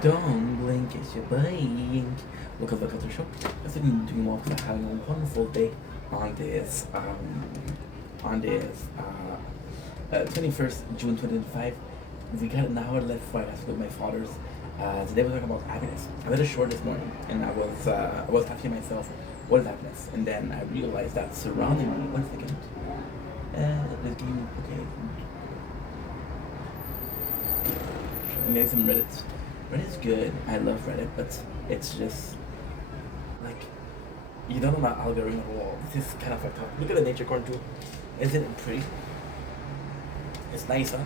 Don't blink, it's your blink. Welcome back to the show. I think I'm doing well because I'm having a wonderful day on this 21st June 2025. We got an hour left before I have to go to my father's. Today we're talking about happiness. I read a short this morning, and I was asking myself, what is happiness? And then I realized that surrounding me. 1 second. Let's give you okay. Maybe some Reddit. Reddit's good. I love Reddit, but it's just like you don't know about algorithm at all. This is kind of fucked up. Look at the nature corn too. Isn't it pretty? It's nice, huh?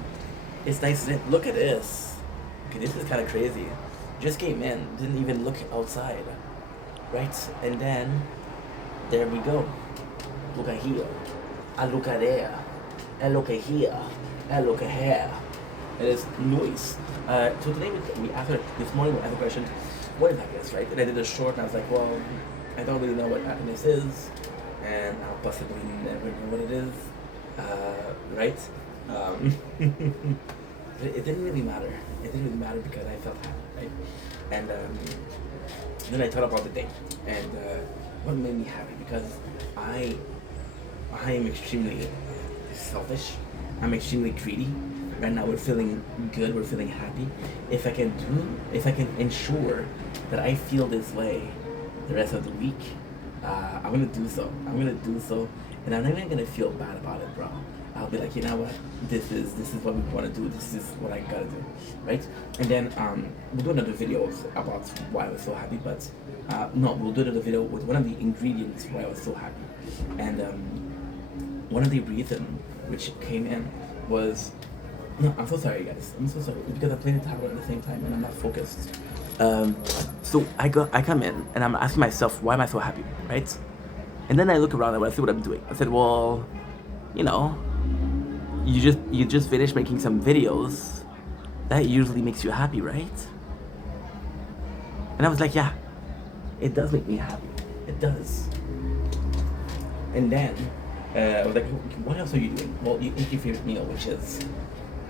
It's nice, isn't it? Look at this. Okay, this is kind of crazy. Just came in, didn't even look outside, right? And then there we go. Look at here. I look at there. I look at here. I look at here. It is noise. So today this morning we asked the question, what is happiness, right? And I did a short and I was like, well, I don't really know what happiness is, and I'll possibly never know what it is, right? But it didn't really matter. It didn't really matter because I felt happy, right? And then I thought about the day and what made me happy because I am extremely selfish. I'm extremely greedy. Right now we're feeling good, we're feeling happy. If I can ensure that I feel this way the rest of the week, I'm gonna do so. And I'm not even gonna feel bad about it, bro. I'll be like, you know what? This is what we want to do. This is what I gotta do, right? And then we'll do another video about why I was so happy. But no, we'll do another video with one of the ingredients why I was so happy. And one of the reasons which came in was. No, I'm so sorry, guys. I'm so sorry because I'm playing the tablet at the same time and I'm not focused. So I come in and I'm asking myself, why am I so happy, right? And then I look around and I see what I'm doing. I said, well, you know, you just finished making some videos. That usually makes you happy, right? And I was like, yeah, it does make me happy. It does. And then I was like, what else are you doing? Well, you eat your favorite meal, which is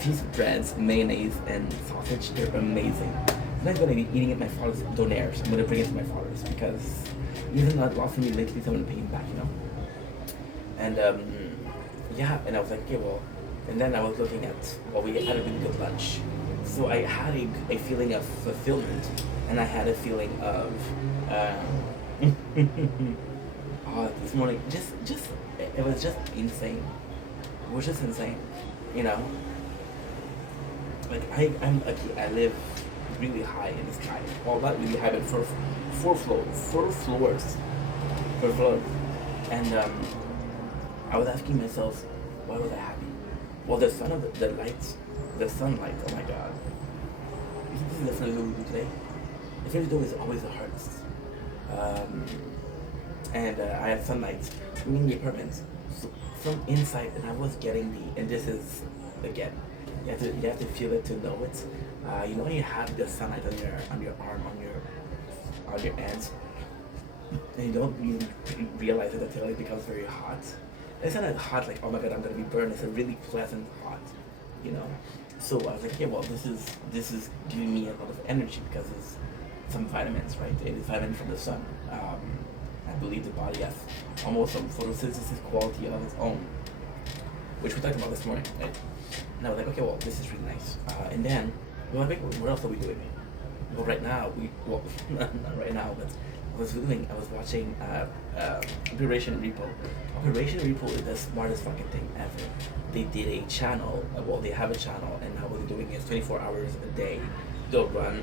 piece of breads, mayonnaise, and sausage. They're amazing. I'm not gonna be eating at my father's donaires. I'm gonna bring it to my father's because even though it lost me lately, so I'm gonna pay him back, you know? And yeah, and I was like, okay, well, and then I was looking at, well, we had a really good lunch. So I had a feeling of fulfillment, and I had a feeling of, oh, this morning, it was just insane. It was just insane, you know? Like I'm lucky. I live really high in the sky. Well, not really high, but four floors. And I was asking myself, why was I happy? Well, the sunlight. Oh my God! This is definitely what we do today. The first door is always the hardest. And I had sunlight in the apartment, so from inside, and I was getting and this is again. You have to feel it to know it. You know when you have the sunlight on your arm, on your hands, and you don't really realize it until it becomes very hot. It's not hot like, oh my God, I'm gonna be burned. It's a really pleasant hot, you know. So I was like, okay, well, this is giving me a lot of energy because it's some vitamins, right? It is vitamin from the sun. I believe the body has almost some photosynthesis quality of its own, which we talked about this morning, right? And I was like, okay, well, this is really nice. And then, well, what else are we doing? Well, right now, not right now, but I was watching Operation Repo. Operation Repo is the smartest fucking thing ever. They did a channel, they have a channel, and now what they're doing is 24 hours a day. They'll run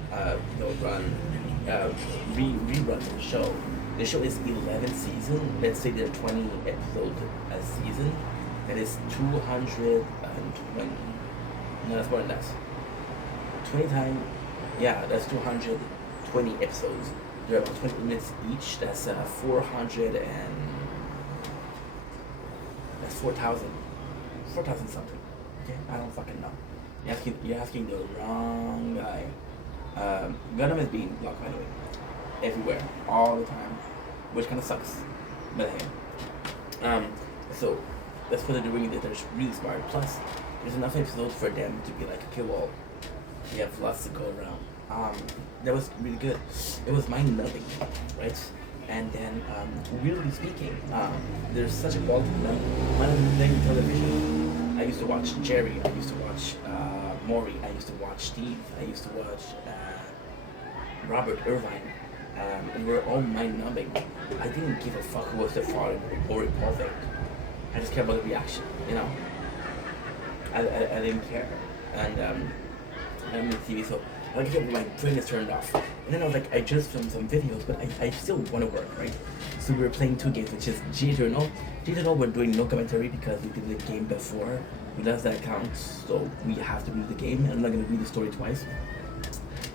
reruns of the show. The show is 11 seasons. Let's say there are 20 episodes a season. That is 220. No, that's more than that. 20 times, yeah, that's 220 episodes. They're about 20 minutes each. That's 400 and that's 4,000 something. Okay, I don't fucking know. You're asking the wrong guy. Venom is being blocked, by the way, everywhere, all the time, which kind of sucks. But hey, so that's what they're doing. That they're really smart. Plus, there's enough episodes for them to be like, okay, well, we have lots to go around. um, that was really good. It was mind numbing, right? And then, weirdly speaking, there's such a quality. When I'm playing television, I used to watch Jerry. I used to watch Maury. I used to watch Steve. I used to watch Robert Irvine. And we're all mind numbing. I didn't give a fuck who was the father or perfect. I just cared about the reaction, you know. I didn't care, and I'm on TV, so like my brain is turned off. And then I was like, I just filmed some videos, but I still want to work, right? So we were playing two games, which is G Eternal. G Eternal, we're doing no commentary because we did the game before. Does that count? So we have to read the game, and I'm not gonna read the story twice.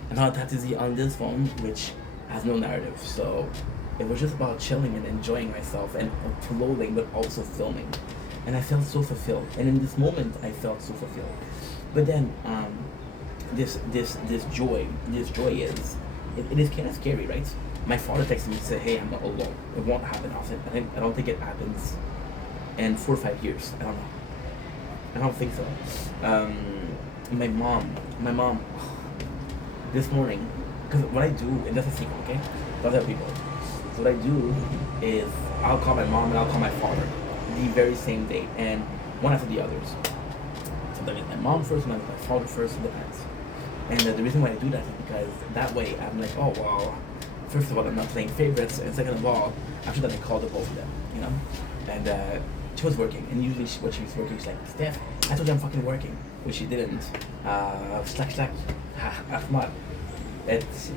And Final Fantasy on this phone, which has no narrative, so it was just about chilling and enjoying myself and uploading, but also filming. And I felt so fulfilled. And in this moment, I felt so fulfilled. But then, this joy is, it is kind of scary, right? My father texted me to say, "Hey, I'm not alone. It won't happen often. I don't think it happens in 4 or 5 years. I don't know. I don't think so." My mom, this morning, because what I do, and that's a secret, okay? To other people. So what I do is I'll call my mom and I'll call my father the very same day, and one after the others. Sometimes it's my mom first, sometimes it's my father first, it depends. And the reason why I do that is because that way I'm like, oh well, first of all I'm not playing favorites, and second of all, after that I call the both of them, you know. And she was working, and usually when she was working, she's like, "Steph, I told you I'm fucking working," which she didn't. Slack, Ahmad.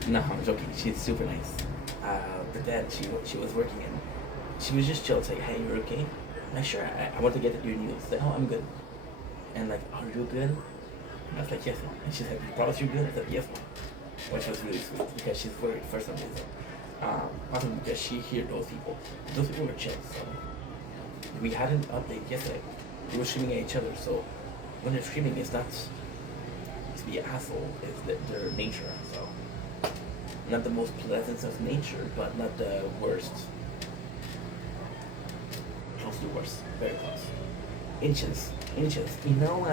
No, I'm joking. She's super nice. But then she was working, and she was just chill, saying, "Hey, you're okay?" Like, sure, I want to get your news. Like, "Oh, I'm good." And like, "Are you good?" And I was like, "Yes, mom." And she's like, "You promise you're good?" I said, "Yes, mom." Which was really sweet because she's worried for some reason. Possibly because she heard those people. Those people were chill, so we had an update yesterday. They were screaming at each other, so when they're screaming, it's not to be an asshole, it's their nature, so not the most pleasant of nature, but not the worst. Close to worst, very close. Inches. You know,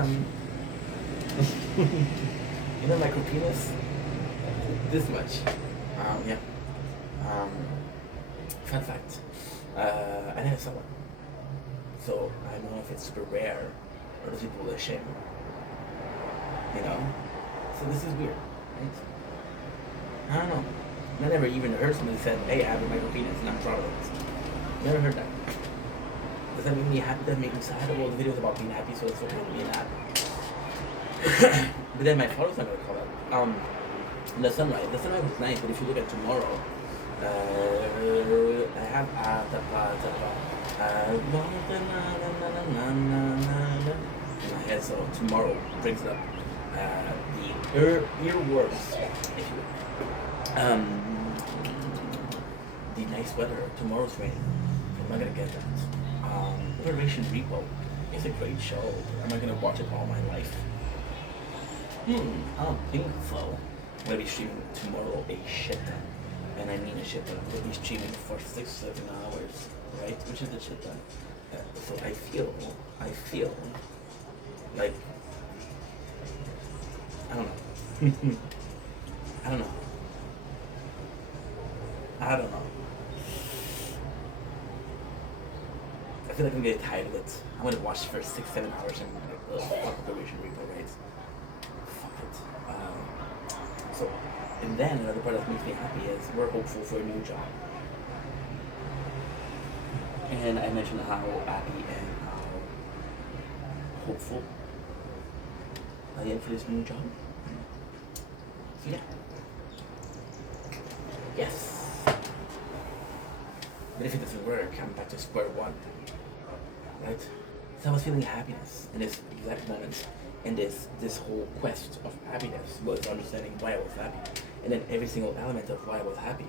you know, micropenis, this much. Yeah. Fun fact. I never saw one, so I don't know if it's super rare or those people will shame. You know, so this is weird, right? I don't know. I never even heard somebody said, "Hey, I have a micropenis and I'm proud of it." Never heard that. Does that make me happy? Does that make me sad? Well, the video's about being happy, so it's okay with being happy. But then my father's not gonna call that. The sunrise. The sunrise was nice, but if you look at tomorrow, I have in my head, so tomorrow brings up the earworms, if you will. The nice weather. Tomorrow's raining. I'm not gonna get that. Operation Repo is a great show. Am I gonna watch it all my life? I don't think so. I'm gonna be streaming tomorrow a shit ton. And I mean a shit ton. I'm gonna be streaming for 6-7 hours, right? Which is a shit ton. So I feel like, I don't know. I don't know. I feel like I'm getting tired of it. I'm gonna watch for 6-7 hours and I'm like, ugh, fuck Operation Repo, right? Fuck it. So, and then another part that makes me happy is we're hopeful for a new job. And I mentioned how happy and how hopeful I am for this new job. So yeah. Yes. But if it doesn't work, I'm back to square one. Right? So I was feeling happiness in this exact moment. And this whole quest of happiness was understanding why I was happy. And then every single element of why I was happy.